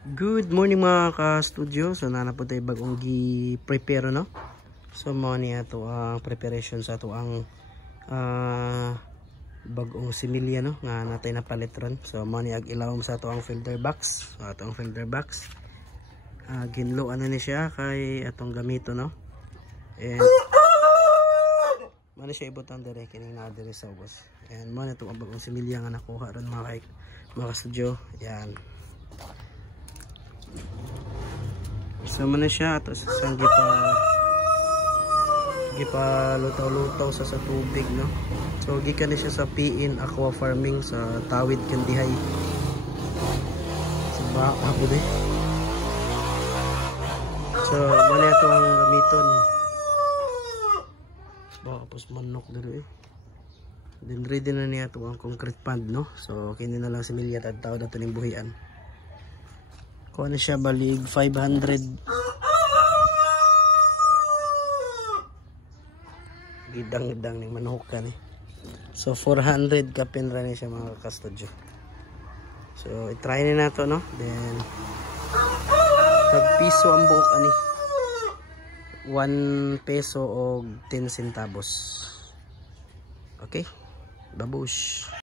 Good morning mga ka-studio. So nana po tayo bagong gi-prepare no. So mo niya to ang preparation sa to ang bagong similya no nga natay na palit ron. So mo ni ag ilawom sa to ang filter box. So ato ang filter box. Ginlo ano ni siya kay atong gamito no. And mano siya ibutang dire kining na dire sa ubos. And mo na to ang bagong similya nga nakuha ron mga ka-studio. Yan. Sama na siya ato sa gipa lutaw-lutaw sa tubig no. So gikan na siya sa PN Aqua Farming sa Tawid Kandihay. Sa ako di. So muna ito ang gamiton. Tapos manok dito eh. Then ready na niya ito ang concrete pad no. So kini na lang si Milya tadtaw dato ning buhian. Kuha na siya balig 500 gidang-gidang ning manukan eh. So 400 kapin ra ni siya mga ka-studio. So i-try na nato no. Then tag piso ang buok ani. 1 peso o 10 centavos. Okay? Babush.